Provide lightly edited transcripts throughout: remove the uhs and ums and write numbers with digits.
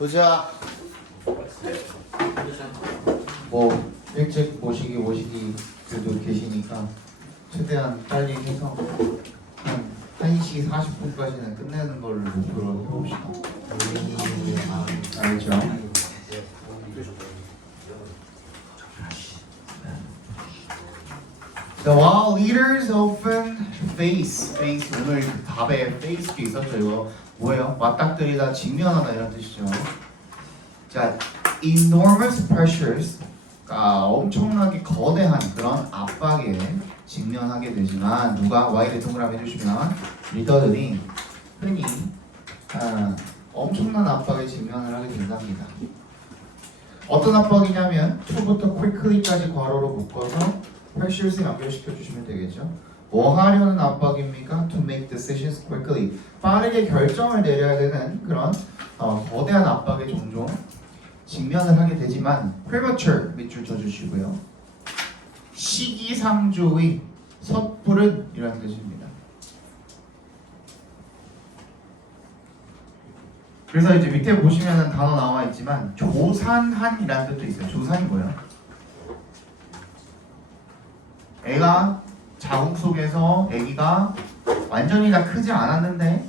보자. 뭐 일찍 모시기들도 계시니까 최대한 빨리 해서 한 1시 40분까지는 끝내는 걸 목표로 해봅시다. 알죠? So while leaders often face 오늘 그 답에 face도 있었죠. 이거 뭐예요? 맞닥뜨리다, 직면하다 이런 뜻이죠. 자, enormous pressures, 엄청나게 거대한 그런 압박에 직면하게 되지만 누가 Y를 동그라미 해주시면 리더들이 흔히 엄청난 압박에 직면을 하게 된답니다. 어떤 압박이냐면 to부터 quickly까지 괄호로 묶어서 pressures에 연결시켜 주시면 되겠죠. 뭐 하려는 압박입니까? To make decisions quickly. 빠르게 결정을 내려야 되는 그런 거대한 압박에 종종 직면을 하게 되지만 premature 밑줄 쳐주시고요. 시기상조의 섣부른 이라는 뜻입니다. 그래서 이제 밑에 보시면은 단어 나와 있지만 조산한이라는 뜻도 있어요. 조산이 뭐예요? 애가 자궁 속에서 아기가 완전히 다 크지 않았는데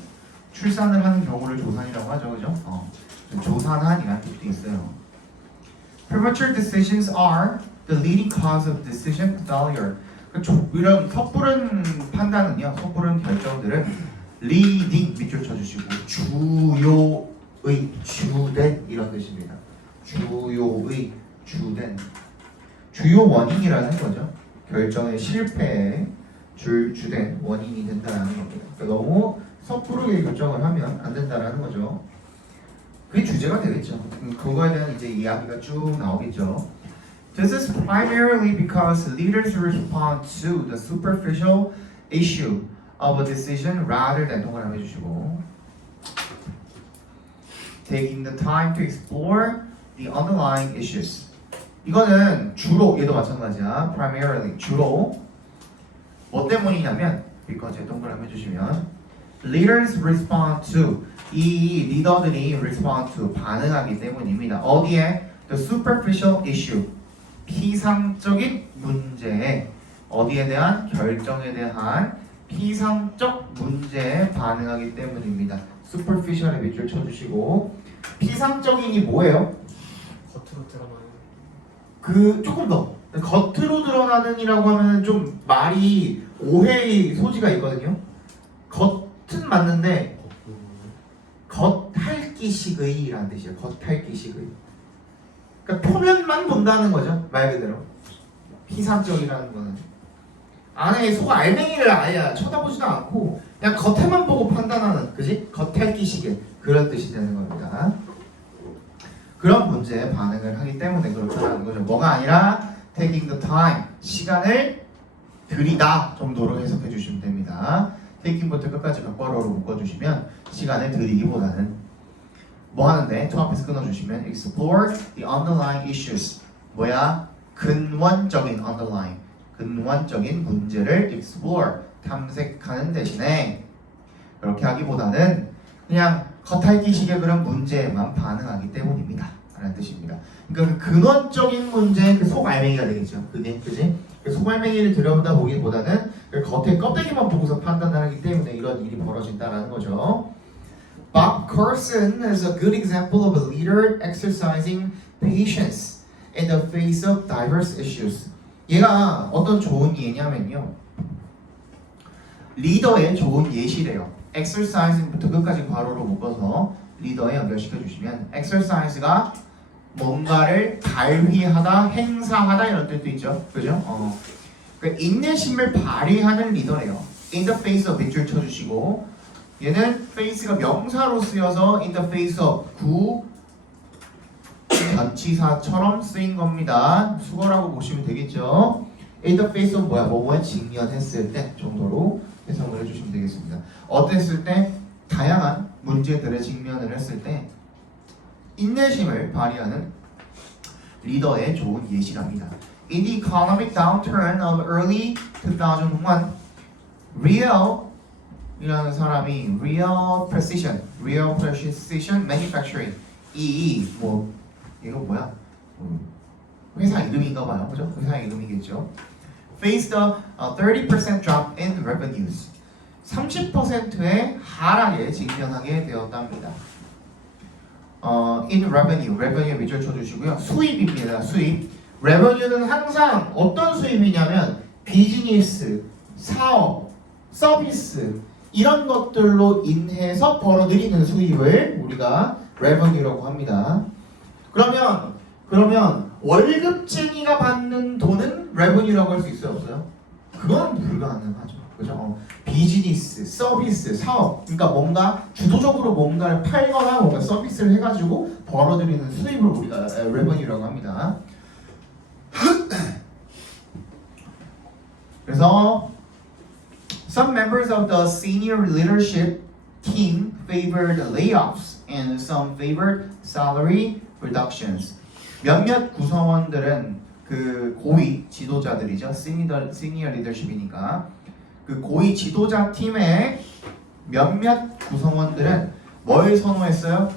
출산을 하는 경우를 조산이라고 하죠, 그죠? 조산한이라는 뜻도 있어요. Premature decisions are the leading cause of decision failure. 이런 섣부른 판단은요, 섣부른 결정들은 leading 밑줄 쳐주시고 주요의 주된 이런 뜻입니다. 주요의 주된 주요 원인이라는 거죠. 결정의 실패에 주된 원인이 된다는 겁니다. 그러니까 너무 섣부르게 결정을 하면 안 된다는 거죠. 그게 주제가 되겠죠. 그거에 대한 이제 이야기가 쭉 나오겠죠. This is primarily because leaders respond to the superficial issue of a decision rather than 동그라미 해주시고 taking the time to explore the underlying issues. 이거는 주로 얘도 마찬가지야. primarily 주로 뭐 때문이냐면 because 동그라미 해주시면 leaders respond to 이 리더들이 respond to 반응하기 때문입니다. 어디에? the superficial issue 피상적인 문제에 어디에 대한 결정에 대한 피상적 문제에 반응하기 때문입니다. superficial에 밑줄 쳐주시고 피상적인이 뭐예요? 겉으로 드러나는 조금 더 겉으로 드러나는이라고 하면 좀 말이 오해의 소지가 있거든요. 겉은 맞는데 겉핥기식의라는 뜻이에요. 겉핥기식의. 그러니까 표면만 본다는 거죠. 말 그대로. 피상적이라는 거는 안에 속 알맹이를 아예 쳐다보지도 않고 그냥 겉에만 보고 판단하는, 그지? 겉핥기식의 그런 뜻이 되는 겁니다. 그런 문제에 반응을 하기 때문에 그렇다는 거죠. 뭐가 아니라 taking the time, 시간을 들이다 정도로 해석해 주시면 됩니다. taking부터 끝까지 괄호로 묶어주시면 시간을 들이기보다는 뭐 하는데 저 앞에서 끊어주시면 explore the underlying issues. 뭐야? 근원적인 underlying, 근원적인 문제를 explore, 탐색하는 대신에 그렇게 하기보다는 그냥 겉핥기식의 그런 문제에만 반응하기 때문입니다. 라는 뜻입니다. 그러니까 그 근원적인 문제의 그 속알맹이가 되겠죠. 그지? 그 속알맹이를 들여다 보기보다는 그 겉에 껍데기만 보고서 판단을 하기 때문에 이런 일이 벌어진다는 거죠. Bob Carson is a good example of a leader exercising patience in the face of diverse issues. 얘가 어떤 좋은 예냐면요. 리더의 좋은 예시래요. exercising부터 끝까지 괄호로 묶어서 리더에 연결시켜 주시면 exercise가 뭔가를 발휘하다, 행사하다 이런 뜻도 있죠. 그죠? 그러니까 인내심을 발휘하는 리더래요. in the face of 밑줄 쳐주시고 얘는 face가 명사로 쓰여서 in the face of 전치사처럼 쓰인 겁니다. 수거라고 보시면 되겠죠. in the face of 뭐뭐에 직면했을 때 정도로 해석을 해주시면 되겠습니다. 어땠을 때? 다양한 문제들에 직면을 했을 때 인내심을 발휘하는 리더의 좋은 예시랍니다. In the economic downturn of early 2001, 이라는 사람이 real precision manufacturing 뭐 이거 뭐야? 회사 이름인가 봐요. 그죠? 회사 이름이겠죠. Faced a 30% drop in revenues. 30%의 하락에 직면하게 되었답니다. in revenue 밑줄 쳐주시고요. 수입입니다. 수입. revenue는 항상 어떤 수입이냐면 비즈니스, 사업, 서비스 이런 것들로 인해서 벌어들이는 수입을 우리가 revenue라고 합니다. 그러면 월급쟁이가 받는 돈은 revenue라고 할 수 있어요, 없어요? 그건 불가능하죠. 그죠? 비즈니스, 서비스, 사업. 그러니까 뭔가 주도적으로 뭔가를 팔거나 뭔가 서비스를 해가지고 벌어들이는 수입을 우리가 revenue라고 합니다. 그래서 some members of the senior leadership team favored layoffs and some favored salary reductions. 몇몇 구성원들은 그 고위 지도자들이죠. 시니어 리더십이니까 그 고위 지도자 팀의 몇몇 구성원들은 뭘 선호했어요?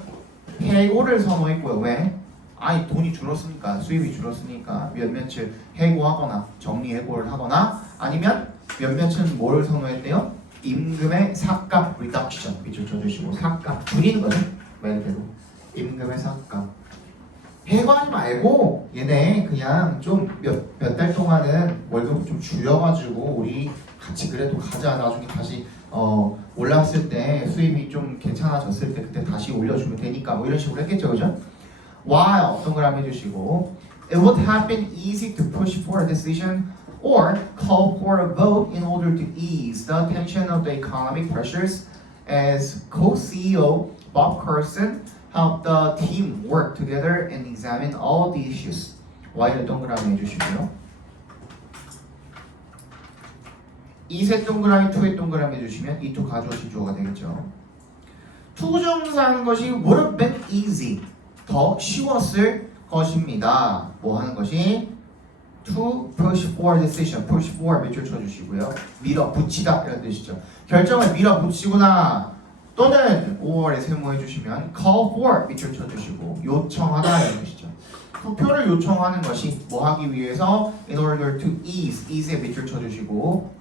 해고를 선호했고요. 왜? 아니 돈이 줄었으니까 수입이 줄었으니까 몇몇을 해고하거나 정리해고를 하거나 아니면 몇몇은 뭘 선호했대요? 임금의 삭감 리덕션 밑줄 쳐주시고 삭감 줄이는 거죠. 말 그대로 임금의 삭감 해고하지 말고 얘네 그냥 좀 몇 달 동안은 월급 좀 줄여가지고 우리 같이 그래도 가자. 나중에 다시 올랐을 때 수입이 좀 괜찮아졌을 때 그때 다시 올려주면 되니까 뭐 이런 식으로 했겠죠, 그죠? While 동그라미 해주시고 it would have been easy to push for a decision or call for a vote in order to ease the tension of the economic pressures as co-CEO Bob Carson helped the team work together and examine all the issues. Y를 동그라미 해주시고요. 2세 동그라미, 2의 동그라미 해주시면 이 2 가져오신 주어가 되겠죠. 투정사하는 것이 would have been easy. 더 쉬웠을 것입니다. 뭐 하는 것이 to push for decision, push for 밑줄 쳐주시고요. 밀어붙이다 이런 뜻이죠. 결정을 밀어붙이거나 또는 5월에 세모해 주시면 call for 밑줄 쳐주시고 요청하다 이런 뜻이죠. 투표를 요청하는 것이 뭐 하기 위해서 in order to ease에 밑줄 쳐주시고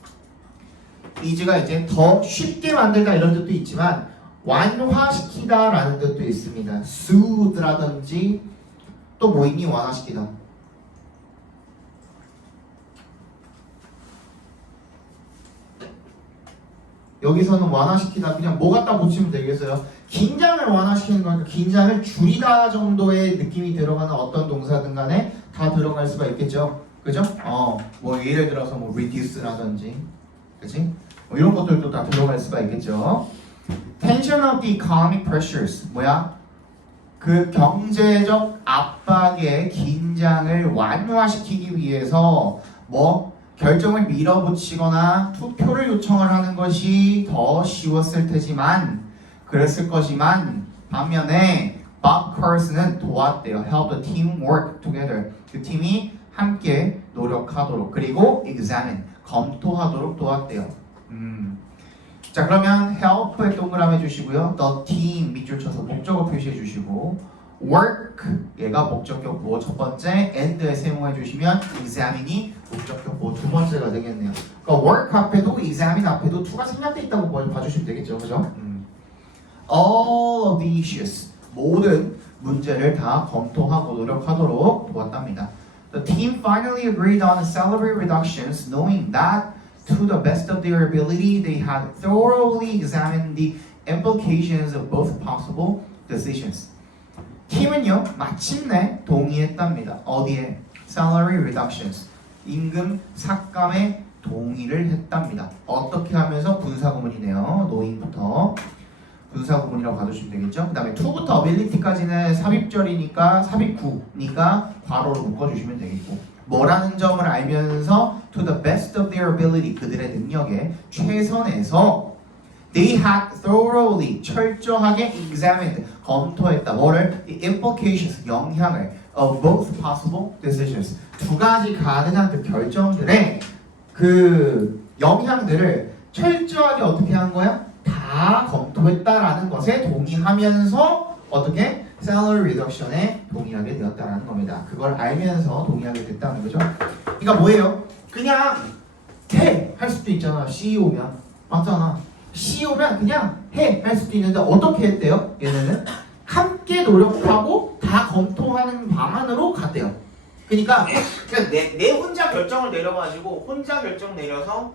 ease가 이제 더 쉽게 만들다 이런 뜻도 있지만 완화시키다 라는 뜻도 있습니다. soothe라든지 또 뭐 있니? 완화시키다. 여기서는 완화시키다 그냥 뭐 갖다 붙이면 되겠어요? 긴장을 완화시키는 거니까 긴장을 줄이다 정도의 느낌이 들어가는 어떤 동사든 간에 다 들어갈 수가 있겠죠. 그죠? 뭐 예를 들어서 뭐 reduce라든지 그치? 뭐 이런 것들도 다 들어갈 수가 있겠죠. Tension of the economic pressures 뭐야? 그 경제적 압박의 긴장을 완화시키기 위해서 뭐 결정을 밀어붙이거나 투표를 요청을 하는 것이 더 쉬웠을 테지만 그랬을 것이지만 반면에 Bob Carson은 도왔대요. Help the team work together. 그 팀이 함께 노력하도록 그리고 examine 검토하도록 도왔대요. 자 그러면 help에 동그라미 해주시고요. The team 밑줄 쳐서 목적어 표시해 주시고 work 얘가 목적격 뭐 첫 번째 and에 세모해 주시면 examine이 목적격 뭐 두 번째가 되겠네요. 그러니까 work 앞에도 examine 앞에도 to가 생략돼 있다고 봐주시면 되겠죠, 그죠? All of the issues 모든 문제를 다 검토하고 노력하도록 도왔답니다. The team finally agreed on salary reductions, knowing that to the best of their ability, they had thoroughly examined the implications of both possible decisions. 팀은요 마침내 동의했답니다. 어디에? Salary reductions. 임금 삭감에 동의를 했답니다. 어떻게 하면서 분사구문이네요. knowing부터 분사구문이라고 봐주시면 되겠죠. 그 다음에 to부터 ability까지는 삽입절이니까 삽입구니까 괄호로 묶어주시면 되겠고 뭐라는 점을 알면서 to the best of their ability 그들의 능력에 최선에서 they had thoroughly 철저하게 examined 검토했다. 뭐를? The implications 영향을 of both possible decisions 두 가지 가능한 그 결정들의 그 영향들을 철저하게 어떻게 한 거야? 다 검토했다라는 것에 동의하면서 어떻게? salary reduction에 동의하게 되었다라는 겁니다. 그걸 알면서 동의하게 됐다는 거죠. 그러니까 뭐예요? 그냥 할 수도 있잖아. CEO면 맞잖아. CEO면 그냥 할 수도 있는데 어떻게 했대요? 얘네는 함께 노력하고 다 검토하는 방안으로 갔대요. 그러니까 내 혼자 결정을 내려가지고 혼자 결정 내려서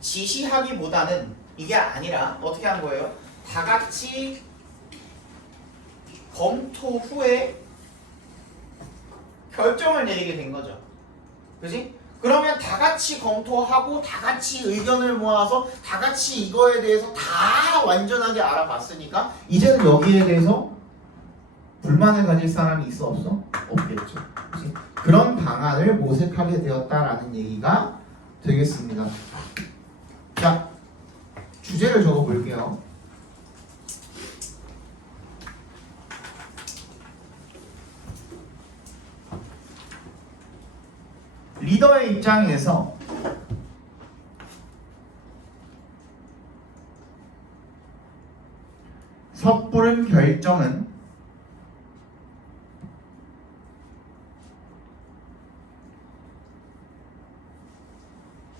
지시하기보다는 이게 아니라 어떻게 한 거예요? 다 같이 검토 후에 결정을 내리게 된 거죠. 그지? 그러면 다 같이 검토하고 다 같이 의견을 모아서 다 같이 이거에 대해서 다 완전하게 알아봤으니까 이제는 여기에 대해서 불만을 가질 사람이 있어 없어? 없겠죠. 그치? 그런 방안을 모색하게 되었다라는 얘기가 되겠습니다. 자, 주제를 적어 볼게요. 리더의 입장에서 섣부른 결정은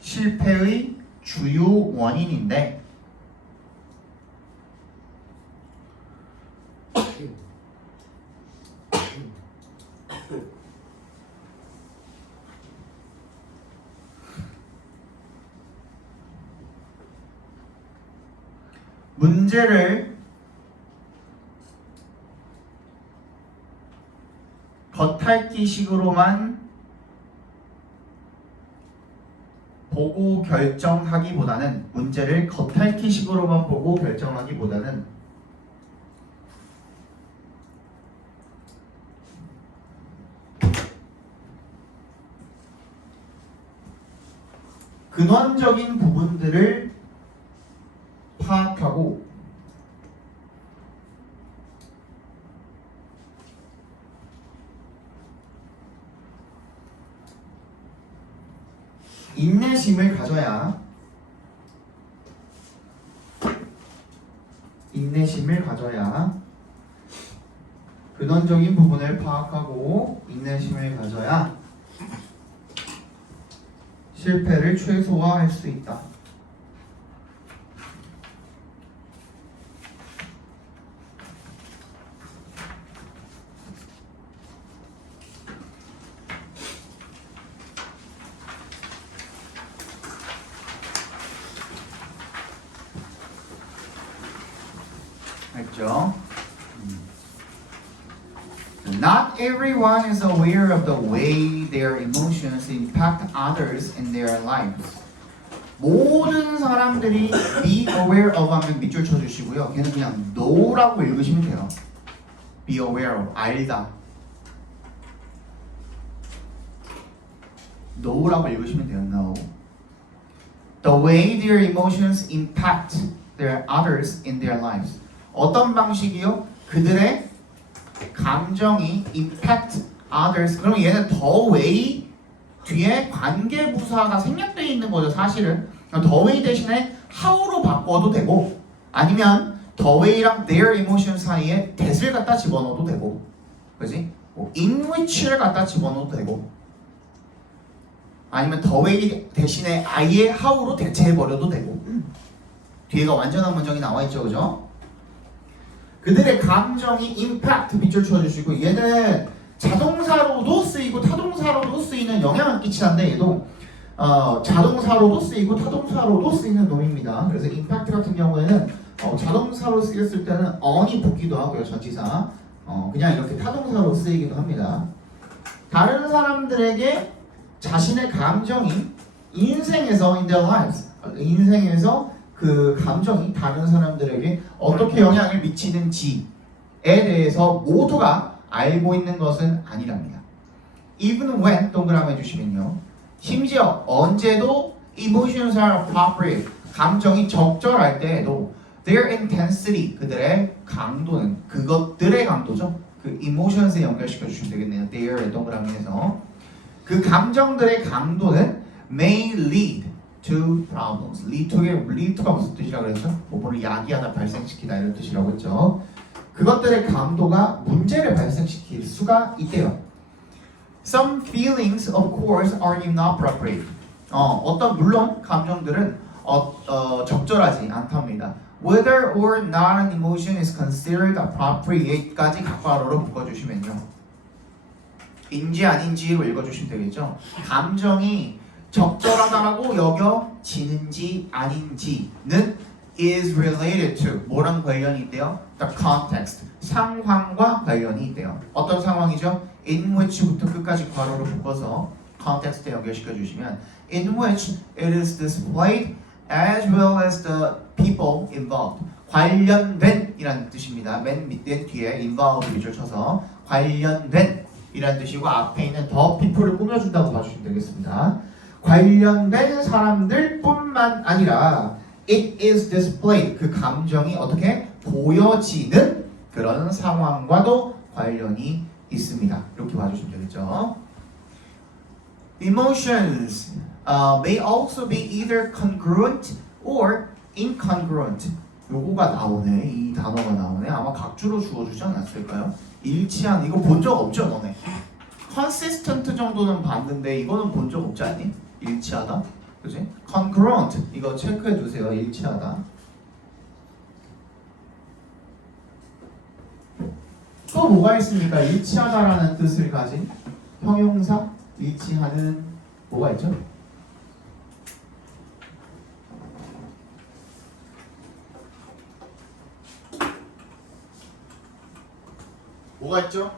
실패의 주요 원인인데 문제를 겉핥기식으로만 보고 결정하기보다는 문제를 겉핥기식으로만 보고 결정하기보다는 근원적인 부분들을 파악하고 인내심을 가져야 근원적인 부분을 파악하고 인내심을 가져야 실패를 최소화할 수 있다. 알죠? Not everyone is aware of the way their emotions impact others in their lives. 모든 사람들이 be aware of 하면 밑줄 쳐주시고요. 걔는 그냥 know라고 읽으시면 돼요. be aware of, 알다. know라고 읽으시면 돼요. know. The way their emotions impact their others in their lives. 어떤 방식이요? 그들의 감정이 impact others. 그럼 얘는 the way 뒤에 관계 부사가 생략되어 있는 거죠. 사실은 the way 대신에 how로 바꿔도 되고 아니면 the way랑 their emotion 사이에 that을 갖다 집어넣어도 되고 그지? in which를 갖다 집어넣어도 되고 아니면 the way 대신에 아예 how로 대체해버려도 되고 뒤에가 완전한 문장이 나와 있죠. 그죠? 그들의 감정이 impact 밑줄 쳐주시고 얘는 자동사로도 쓰이고 타동사로도 쓰이는 영향을 끼치는데 얘도 자동사로도 쓰이고 타동사로도 쓰이는 놈입니다. 그래서 impact 같은 경우에는 자동사로 쓰였을 때는 on이 붙기도 하고요. 전치사 그냥 이렇게 타동사로 쓰이기도 합니다. 다른 사람들에게 자신의 감정이 인생에서 in their lives 인생에서 그 감정이 다른 사람들에게 어떻게 영향을 미치는지에 대해서 모두가 알고 있는 것은 아니랍니다. Even when 동그라미 해주시면요. 심지어 언제도 emotions are appropriate 감정이 적절할 때에도 their intensity 그들의 강도는 그것들의 강도죠. 그 emotions에 연결시켜 주시면 되겠네요. their의 동그라미에서 그 감정들의 강도는 may lead to problems. lead to가 무슨 뜻이라고 그랬죠? 뭐를 야기하다 발생시키다 이런 뜻이라고 했죠. 그것들의 강도가 문제를 발생시킬 수가 있대요. Some feelings, of course, are inappropriate. 물론 감정들은 적절하지 않답니다. Whether or not an emotion is considered appropriate까지 각괄호로 묶어주시면요. 인지 아닌지로 읽어주시면 되겠죠. 감정이 적절하다라고 여겨지는지 아닌지는 is related to 뭐랑 관련이 있대요? The context, 상황과 관련이 있대요. 어떤 상황이죠? In which부터 끝까지 괄호로 묶어서 context에 연결시켜 주시면 in which it is displayed as well as the people involved. 관련된 이라는 뜻입니다. 맨 뒤에 involved 밑줄 쳐서 관련된 이라는 뜻이고 앞에 있는 the people을 꾸며준다고 봐주시면 되겠습니다. 관련된 사람들 뿐만 아니라 it is displayed 그 감정이 어떻게 보여지는 그런 상황과도 관련이 있습니다. 이렇게 봐주시면 되겠죠. Emotions may also be either congruent or incongruent. 요거가 나오네. 이 단어가 나오네. 아마 각주로 주어주지 않았을까요? 일치한 이거 본 적 없죠, 너네? consistent 정도는 봤는데 이거는 본 적 없지 않니? 일치하다, 그지? congruent 이거 체크해 두세요. 일치하다. 또 뭐가 있습니까? 일치하다라는 뜻을 가진 형용사 일치하는 뭐가 있죠? 뭐가 있죠?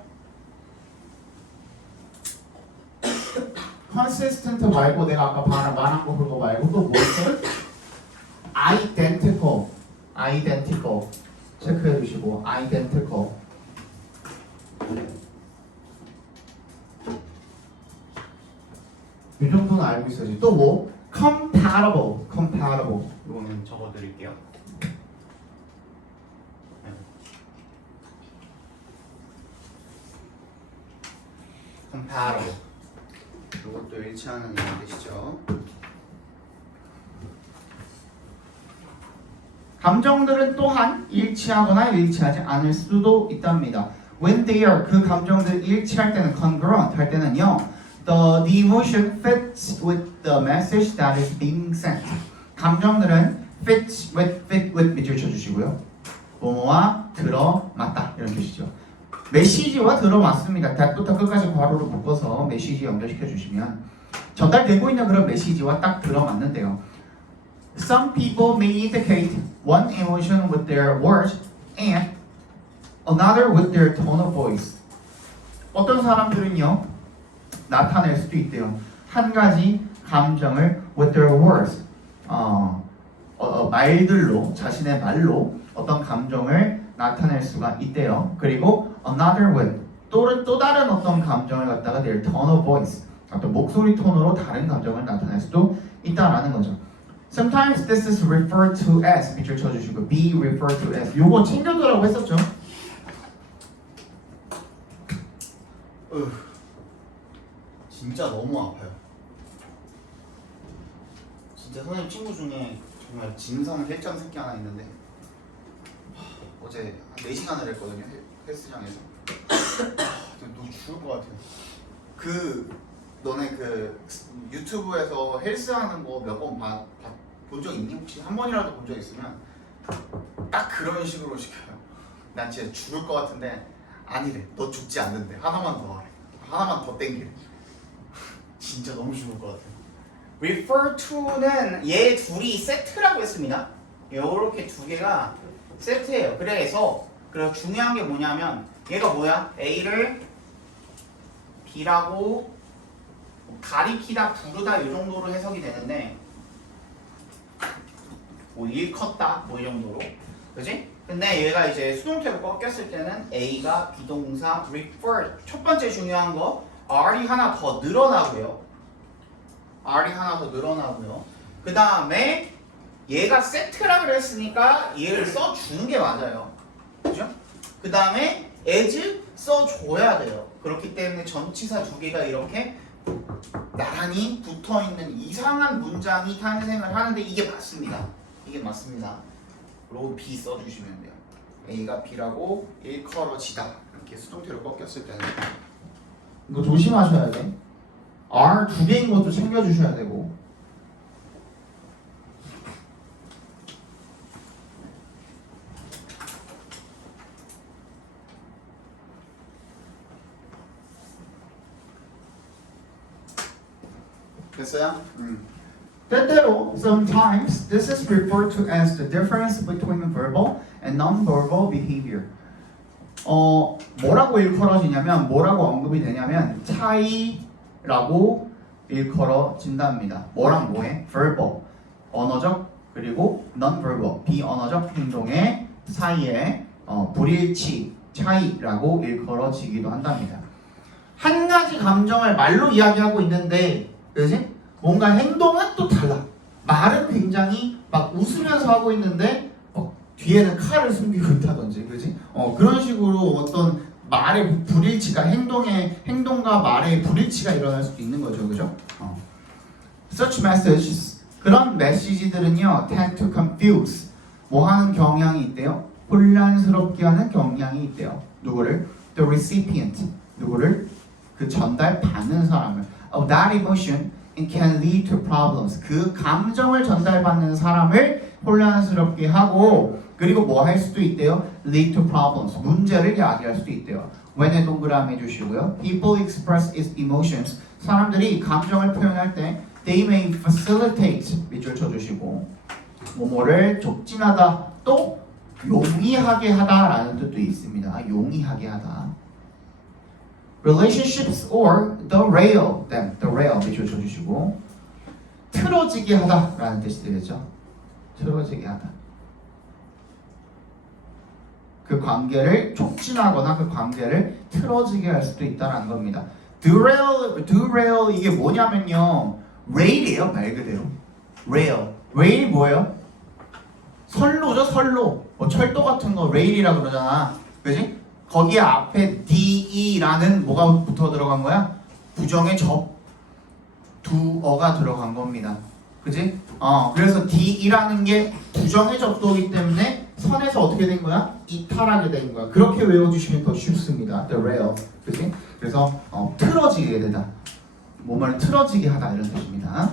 consistent 말고 내가 아까 말한 거 그거 말고 또 뭐 있어요? identical 체크해 주시고 identical 이 정도는 알고 있어야지. 또 뭐? compatible 이거는 적어드릴게요. compatible 이것도 일치하는 이런 뜻이죠. 감정들은 또한 일치하거나 일치하지 않을 수도 있답니다. When they are 그 감정들 일치할 때는 congruent 할 때는요. The emotion fits with the message that is being sent. 감정들은 fit with 밑줄 쳐주시고요. 뭐뭐와 들어맞다 이런 뜻이죠. 메시지와 들어맞습니다. that부터 끝까지 괄호로 묶어서 메시지 연결시켜 주시면 전달되고 있는 그런 메시지와 딱 들어맞는데요. Some people may indicate one emotion with their words and another with their tone of voice. 어떤 사람들은요 나타낼 수도 있대요. 한 가지 감정을 with their words 말들로 자신의 말로 어떤 감정을 나타낼 수가 있대요. 그리고 another with 또 다른 어떤 감정을 갖다가 their tone of voice 어떤 목소리 톤으로 다른 감정을 나타낼 수도 있다라는 거죠. Sometimes this is referred to as 밑줄 쳐주시고 be referred to as 요거 챙겨두라고 했었죠. 진짜 너무 아파요. 진짜 선생님 친구 중에 정말 진성 헬장 새끼 하나 있는데 어제 한 4시간을 했거든요. 헬스장에서. 너 죽을 것 같아요. 너네 유튜브에서 헬스하는 거 몇 번 본 적 있니? 혹시 한 번이라도 본 적 있으면 딱 그런 식으로 시켜요. 난 진짜 죽을 것 같은데 아니래. 너 죽지 않는데. 하나만 더 하래. 하나만 더 땡기래. 진짜 너무 죽을 것 같아요. refer to는 얘 둘이 세트라고 했습니다. 요렇게 두 개가 세트예요. 그래서 중요한 게 뭐냐면 얘가 뭐야? A를 B라고 가리키다, 부르다 이 정도로 해석이 되는데 뭐 일컸다 뭐 이 정도로, 그지? 근데 얘가 이제 수동태로 꺾였을 때는 A가 비동사 refer 첫 번째 중요한 거 R이 하나 더 늘어나고요. 그 다음에 얘가 세트라 그랬으니까 얘를 써주는 게 맞아요. 그죠? 그 다음에 as 써줘야 돼요. 그렇기 때문에 전치사 두 개가 이렇게 나란히 붙어있는 이상한 문장이 탄생을 하는데 이게 맞습니다. 이게 맞습니다. 로우 B 써주시면 돼요. A가 B라고 일컬어지다. 이렇게 수동태로 꺾였을 때는 이거 조심하셔야 돼. R 두 개인 것도 챙겨주셔야 되고. 됐어요? 때때로 sometimes this is referred to as the difference between verbal and non-verbal behavior. 뭐라고 일컬어지냐면 뭐라고 언급이 되냐면 차이라고 일컬어진답니다. 뭐랑 뭐에? verbal 언어적 그리고 non-verbal 비언어적 행동의 사이에 불일치 차이라고 일컬어지기도 한답니다. 한 가지 감정을 말로 이야기하고 있는데 그지? 뭔가 행동은 또 달라. 말은 굉장히 막 웃으면서 하고 있는데 뒤에는 칼을 숨기고 있다든지, 그지? 그런 식으로 어떤 말의 불일치가 행동과 말의 불일치가 일어날 수도 있는 거죠, 그죠? Such messages 그런 메시지들은요 tend to confuse 뭐 하는 경향이 있대요? 혼란스럽게 하는 경향이 있대요. 누구를? The recipient 누구를? 그 전달받는 사람을 of that emotion it can lead to problems. 그 감정을 전달받는 사람을 혼란스럽게 하고 그리고 뭐 할 수도 있대요? lead to problems. 문제를 야기할 수도 있대요. when에 동그라미 해주시고요. People express its emotions. 사람들이 감정을 표현할 때 they may facilitate 밑줄 쳐주시고 뭐뭐를 촉진하다 또 용이하게 하다라는 뜻도 있습니다. 용이하게 하다. relationships or derail them. derail 밑줄 쳐주시고 틀어지게 하다라는 뜻이 되겠죠. 틀어지게 하다. 그 관계를 촉진하거나 그 관계를 틀어지게 할 수도 있다는 겁니다. derail 이게 뭐냐면요. rail이에요 말 그대로. rail 뭐예요? 선로죠 선로. 뭐 철도 같은 거 rail이라 그러잖아. 그지? 거기에 앞에 de라는 뭐가 붙어 들어간 거야? 부정의 접 두어가 들어간 겁니다. 그지? 그래서 de라는 게 부정의 접두어이기 때문에 선에서 어떻게 된 거야? 이탈하게 된 거야. 그렇게 외워주시면 더 쉽습니다. The rail. 그지? 그래서 틀어지게 되다. 몸을 틀어지게 하다 이런 뜻입니다.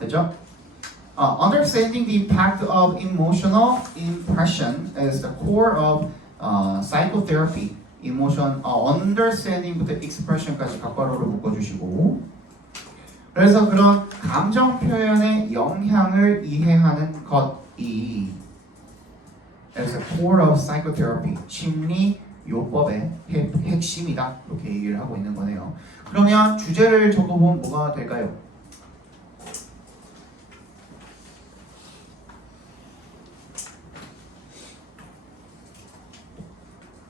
됐죠? Understanding the impact of emotional impression is the core of psychotherapy. understanding부터 expression까지 각괄호를 묶어주시고 그래서 그런 감정 표현의 영향을 이해하는 것이 as a core of psychotherapy. 심리 요법의 핵심이다. 이렇게 얘기를 하고 있는 거네요. 그러면 주제를 적어보면 뭐가 될까요?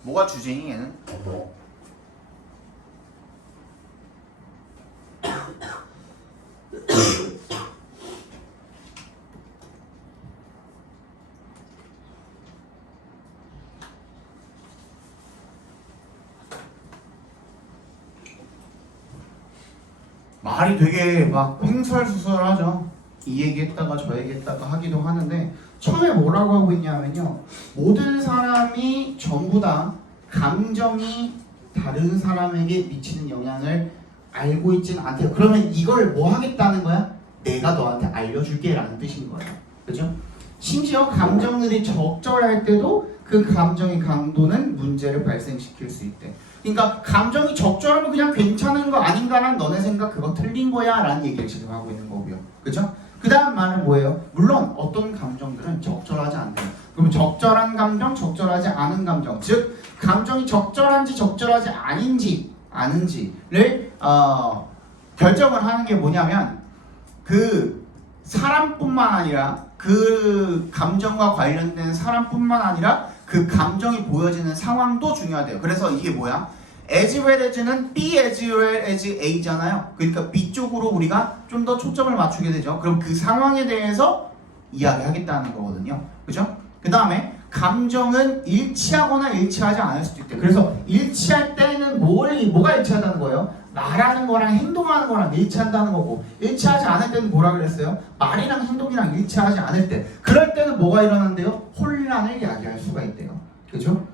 뭐가 주제니 얘는? 말이 되게 막 횡설수설하죠. 이 얘기했다가 저 얘기했다가 하기도 하는데 처음에 뭐라고 하고 있냐면요. 모든 사람이 전부 다 감정이 다른 사람에게 미치는 영향을 알고 있지는 않대요. 그러면 이걸 뭐 하겠다는 거야? 내가 너한테 알려줄게 라는 뜻인 거예요. 그죠? 심지어 감정들이 적절할 때도 그 감정의 강도는 문제를 발생시킬 수 있대. 그러니까 감정이 적절하면 그냥 괜찮은 거 아닌가라는 너네 생각 그거 틀린 거야 라는 얘기를 지금 하고 있는 거고요. 그죠? 그 다음 말은 뭐예요? 물론 어떤 감정들은 적절하지 않대요. 그럼 적절한 감정, 적절하지 않은 감정 즉 감정이 적절한지 적절하지 않은지를 결정을 하는 게 뭐냐면 그 사람뿐만 아니라 그 감정과 관련된 사람뿐만 아니라 그 감정이 보여지는 상황도 중요하대요. 그래서 이게 뭐야? as well as는 be as well as A잖아요. 그러니까 B 쪽으로 우리가 좀 더 초점을 맞추게 되죠. 그럼 그 상황에 대해서 이야기하겠다는 거거든요. 그죠? 그 다음에 감정은 일치하거나 일치하지 않을 수도 있대. 그래서 일치할 때는 뭐가 일치하다는 거예요? 말하는 거랑 행동하는 거랑 일치한다는 거고, 일치하지 않을 때는 뭐라 그랬어요? 말이랑 행동이랑 일치하지 않을 때, 그럴 때는 뭐가 일어난대요? 혼란을 야기할 수가 있대요. 그죠?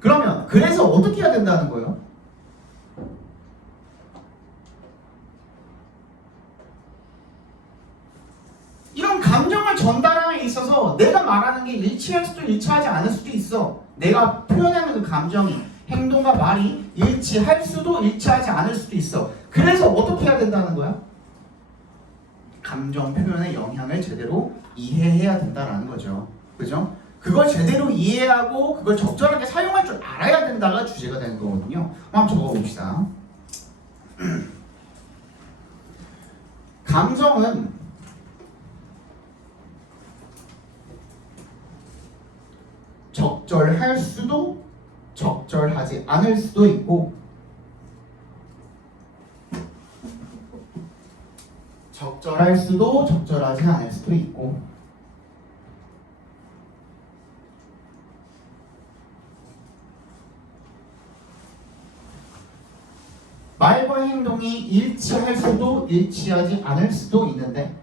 그러면 그래서 어떻게 해야 된다는 거예요? 이런 감정을 전달함에 있어서 내가 말하는 게 일치할 수도 일치하지 않을 수도 있어. 내가 표현하는 그 감정이 행동과 말이 일치할 수도 일치하지 않을 수도 있어. 그래서 어떻게 해야 된다는 거야? 감정 표현의 영향을 제대로 이해해야 된다는 거죠. 그죠? 그걸 제대로 이해하고 그걸 적절하게 사용할 줄 알아야 된다가 주제가 되는 거거든요. 한번 적어봅시다. 감정은 적절할 수도 적절하지 않을 수도 있고, 적절할 수도 적절하지 않을 수도 있고, 말과 행동이 일치할 수도 일치하지 않을 수도 있는데,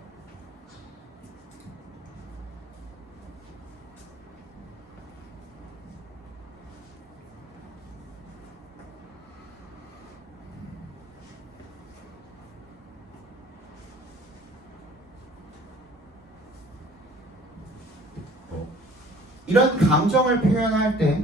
이런 감정을 표현할 때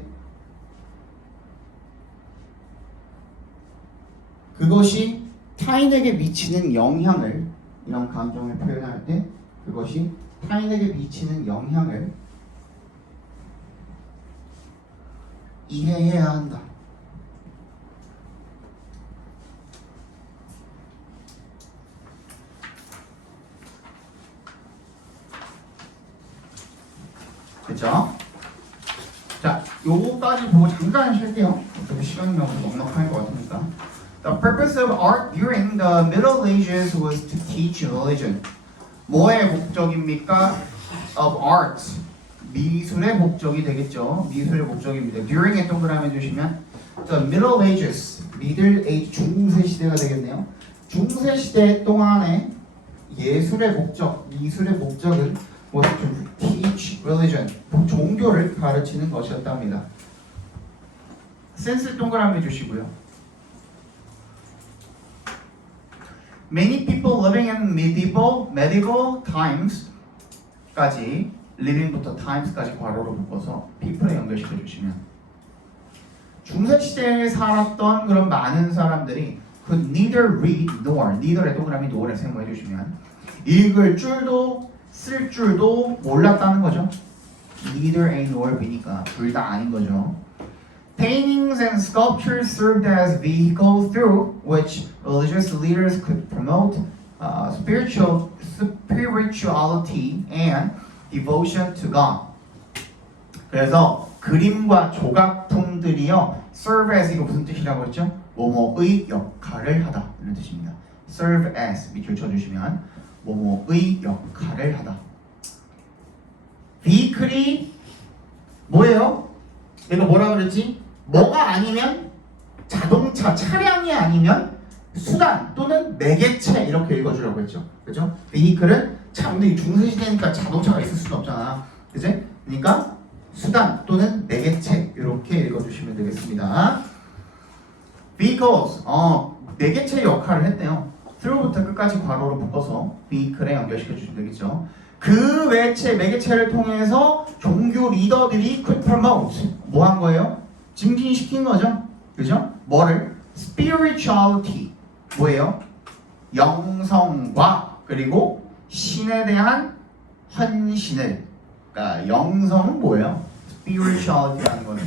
그것이 타인에게 미치는 영향을, 이런 감정을 표현할 때 그것이 타인에게 미치는 영향을 이해해야 한다. 그죠? 자, 요거까지 보고 잠깐 쉴게요. 어차피 시간이 너무 넉넉할 것 같으니까. The purpose of art during the Middle Ages was to teach religion. 뭐의 목적입니까? Of art. 미술의 목적이 되겠죠. 미술의 목적입니다. During에 동그라미 주시면 The Middle Ages, Middle Age, 중세 시대가 되겠네요. 중세 시대 동안에 예술의 목적, 미술의 목적은 was to teach religion, 종교를 가르치는 것이었답니다. 센스 동그라미 주시고요. Many people living in medieval times까지, living부터 times까지 괄호로 묶어서 people에 연결시켜 주시면, 중세 시대에 살았던 그런 많은 사람들이 could neither read nor, neither의 동그라미 nor에 세모해 주시면, 읽을 줄도 쓸 줄도 몰랐다는 거죠. Neither A nor B니까 둘 다 아닌 거죠. Paintings and sculptures served as vehicles through which religious leaders could promote spirituality and devotion to God. 그래서 그림과 조각품들이요, serve as, 이거 무슨 뜻이라고 했죠? 뭐뭐의 역할을 하다, 이런 뜻입니다. serve as 밑줄 쳐주시면 뭐뭐의 역할을 하다. vehicle이 뭐예요? 내가 뭐라 그랬지? 뭐가 아니면 자동차, 차량이 아니면 수단 또는 매개체, 이렇게 읽어주라고 했죠. 그죠? vehicle은 참, 근데 중세시대니까 자동차가 있을 수는 없잖아. 그지? 그러니까 수단 또는 매개체, 이렇게 읽어주시면 되겠습니다. vehicles, 매개체 역할을 했대요. through부터 끝까지 괄호로 묶어서 vehicle에 연결시켜 주시면 되겠죠. 그 매개체를 통해서 종교 리더들이 could promote, 뭐 한 거예요? 증진시킨 거죠. 그죠? 뭐를? spirituality, 뭐예요? 영성과 그리고 신에 대한 헌신을. 그러니까 영성은 뭐예요? spirituality라는 거는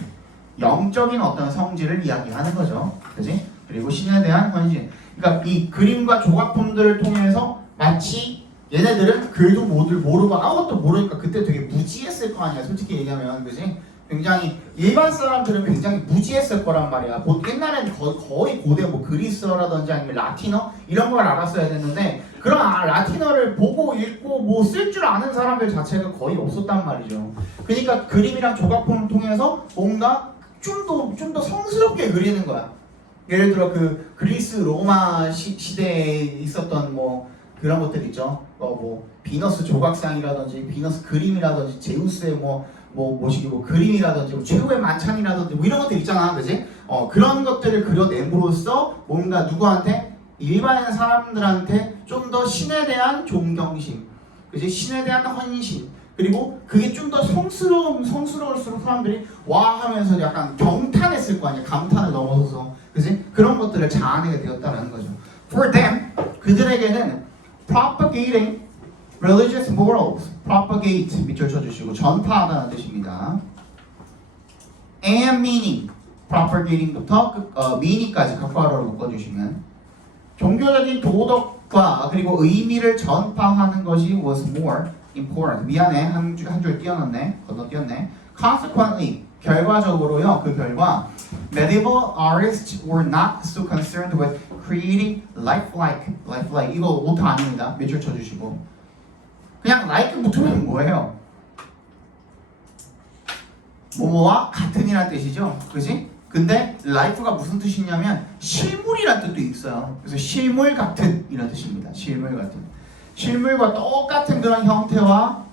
영적인 어떤 성질을 이야기하는 거죠. 그지? 그리고 신에 대한 헌신. 그러니까 이 그림과 조각품들을 통해서 마치 얘네들은 글도 모르고 아무것도 모르니까 그때 되게 무지했을 거 아니야. 솔직히 얘기하면, 그지? 굉장히 일반 사람들은 굉장히 무지했을 거란 말이야. 옛날에는 거의 고대 뭐 그리스어라든지 아니면 라틴어 이런 걸 알았어야 됐는데, 그런 라틴어를 보고 읽고 뭐 쓸 줄 아는 사람들 자체가 거의 없었단 말이죠. 그러니까 그림이랑 조각품을 통해서 뭔가 좀 더 성스럽게 그리는 거야. 예를 들어 그 그리스 로마 시대에 있었던 뭐 그런 것들 있죠. 뭐 비너스 조각상이라든지 비너스 그림이라든지 제우스의 뭐시기 그림이라든지 뭐 최후의 만찬이라든지 뭐 이런 것들 있잖아, 그지? 그런 것들을 그려냄으로써 뭔가 누구한테 일반 사람들한테 좀 더 신에 대한 존경심, 그지? 신에 대한 헌신, 그리고 그게 좀 더 성스러울수록 사람들이 와 하면서 약간 경탄했을 거 아니야, 감탄을 넘어서서, 그지? 그런 것들을 자아내게 되었다는 거죠. For them, 그들에게는 propagating religious morals, propagate 밑줄 쳐주시고 전파하다는 뜻입니다. and meaning, propagating부터 meaning까지 각과로를 묶어주시면 종교적인 도덕과 그리고 의미를 전파하는 것이 was more important. 미안해, 한 줄 띄어넣네, 건너뛰었네. Consequently, 결과적으로요, 그 결과 medieval artists were not so concerned with creating lifelike 이거 오타 아닙니다. 밑줄 쳐주시고 그냥 like 붙으면 뭐예요? 뭐뭐와 같은이란 뜻이죠, 그지? 근데 life가 무슨 뜻이냐면 실물이란 뜻도 있어요. 그래서 실물 같은 이런 뜻입니다. 실물 같은, 실물과 똑같은 그런 형태와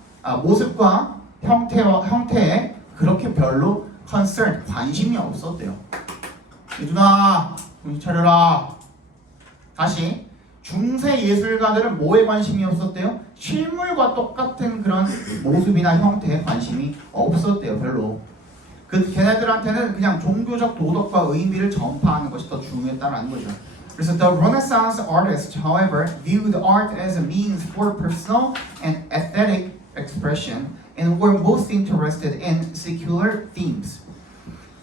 모습과 형태에 그렇게 별로 concern, 관심이 없었대요. 예준아, 정신 차려라. 다시, 중세 예술가들은 뭐에 관심이 없었대요? 실물과 똑같은 그런 모습이나 형태에 관심이 없었대요, 별로. 걔네들한테는 그냥 종교적 도덕과 의미를 전파하는 것이 더 중요했다는 거죠. 그래서 the Renaissance artists, however, viewed art as a means for personal and aesthetic expression and were most interested in secular themes.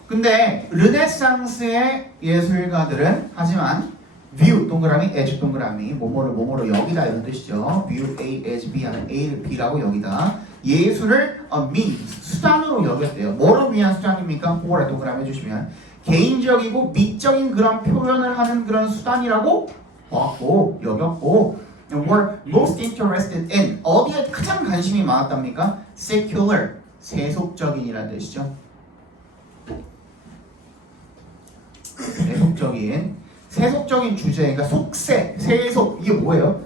근데 르네상스의 예술가들은 하지만 view 동그라미 as 동그라미 뭐뭐로 여기다 이런 뜻이죠. view A as B 하는 A를 B라고 여기다 예술을 a means 수단으로 여겼대요. 뭐로 위한 수단입니까? 그거를 동그라미 해주시면 개인적이고 미적인 그런 표현을 하는 그런 수단이라고 봤고 여겼고 were most interested in 어디에 가장 관심이 많았답니까? secular 세속적인이라는 뜻이죠. 세속적인 주제, 그러니까 속세, 세속 이게 뭐예요?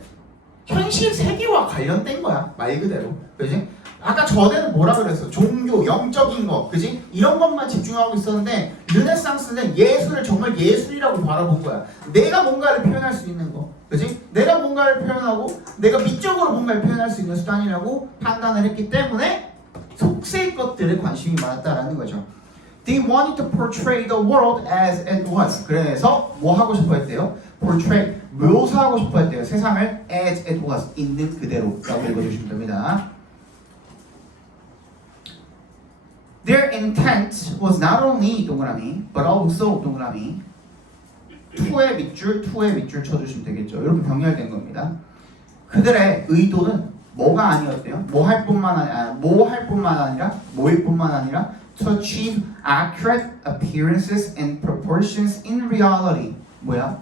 현실 세계와 관련된 거야, 말 그대로, 그지? 아까 전에는 뭐라 그랬어? 종교, 영적인 거, 그지? 이런 것만 집중하고 있었는데 르네상스는 예술을 정말 예술이라고 바라본 거야. 내가 뭔가를 표현할 수 있는 거, 그지? 내가 뭔가를 표현하고 내가 미적으로 뭔가를 표현할 수 있는 수단이라고 판단을 했기 때문에 속세의 것들에 관심이 많았다라는 거죠. They wanted to portray the world as it was. 그래서 뭐 하고 싶어 했대요? portray, 묘사하고 싶어 했대요. 세상을 as it was, 있는 그대로라고 읽어주시면 됩니다. Their intent was not only 동그라미, but also 동그라미. to의 밑줄 쳐주시면 되겠죠. 이렇게 병렬된 겁니다. 그들의 의도는 뭐가 아니었대요? 뭐일 뿐만 아니라 to achieve accurate appearances and proportions in reality. 뭐야?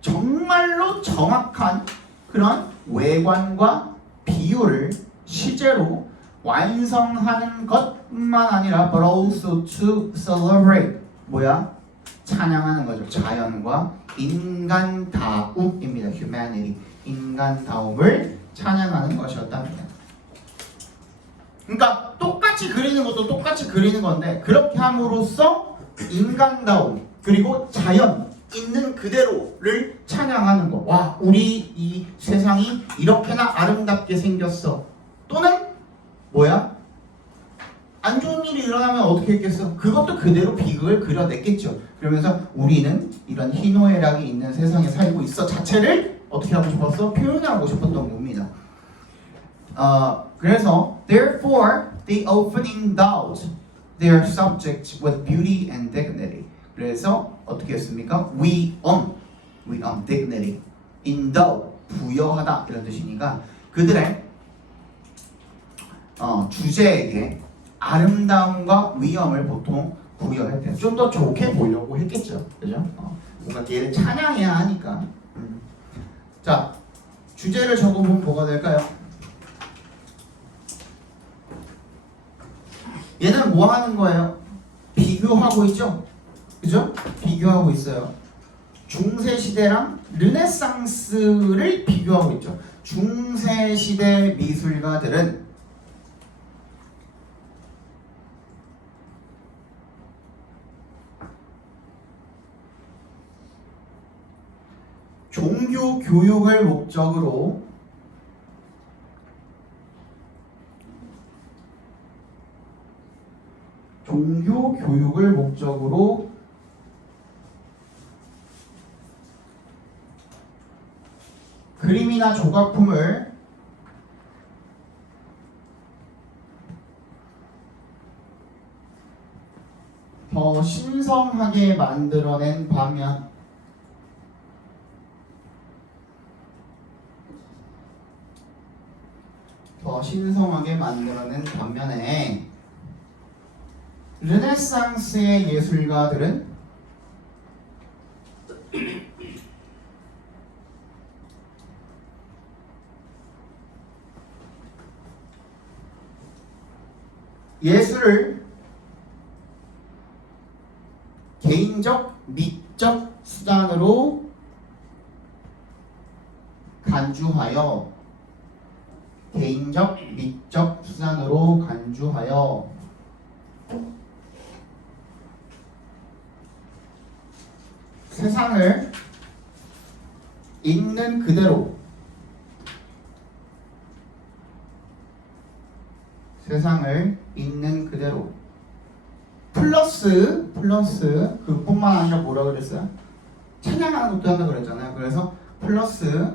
정말로 정확한 그런 외관과 비율을 실제로 완성하는 것뿐만 아니라 but also to celebrate. 뭐야? 찬양하는 거죠. 자연과 인간다움입니다. humanity. 인간다움을 찬양하는 것이었답니다. 그러니까 똑같이 그리는 것도 똑같이 그리는 건데 그렇게 함으로써 인간다움 그리고 자연 있는 그대로를 찬양하는 거. 와, 우리 이 세상이 이렇게나 아름답게 생겼어. 또는 뭐야? 안 좋은 일이 일어나면 어떻게 했겠어? 그것도 그대로 비극을 그려냈겠죠. 그러면서 우리는 이런 희노애락이 있는 세상에 살고 있어 자체를 어떻게 하고 싶었어? 표현하고 싶었던 겁니다. 그래서 therefore they often endowed their subjects with beauty and dignity. 그래서 어떻게 했습니까? we dignity, endow 부여하다 이런 뜻이니까 그들의 주제에게 아름다움과 위엄을 보통 부여했대요. 좀 더 좋게 보려고 했겠죠, 그죠? 뭔가 걔를 찬양해야 하니까. 자, 주제를 적어보면 뭐가 될까요? 얘는 뭐 하는 거예요? 비교하고 있죠? 그죠? 비교하고 있어요. 중세 시대랑 르네상스를 비교하고 있죠. 중세 시대 미술가들은 종교 교육을 목적으로 그림이나 조각품을 더 신성하게 만들어낸 반면 반면에 르네상스의 예술가들은 예술을 개인적 미적 수단으로 간주하여 세상을 있는 그대로 플러스 그뿐만 아니라 뭐라 그랬어요? 찬양하는 것도 한다 그랬잖아요. 그래서 플러스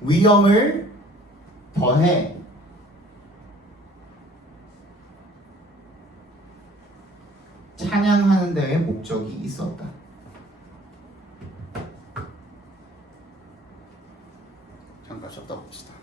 위험을 더해 찬양하는 데에 목적이 있었다. 잠깐 쉬었다 봅시다.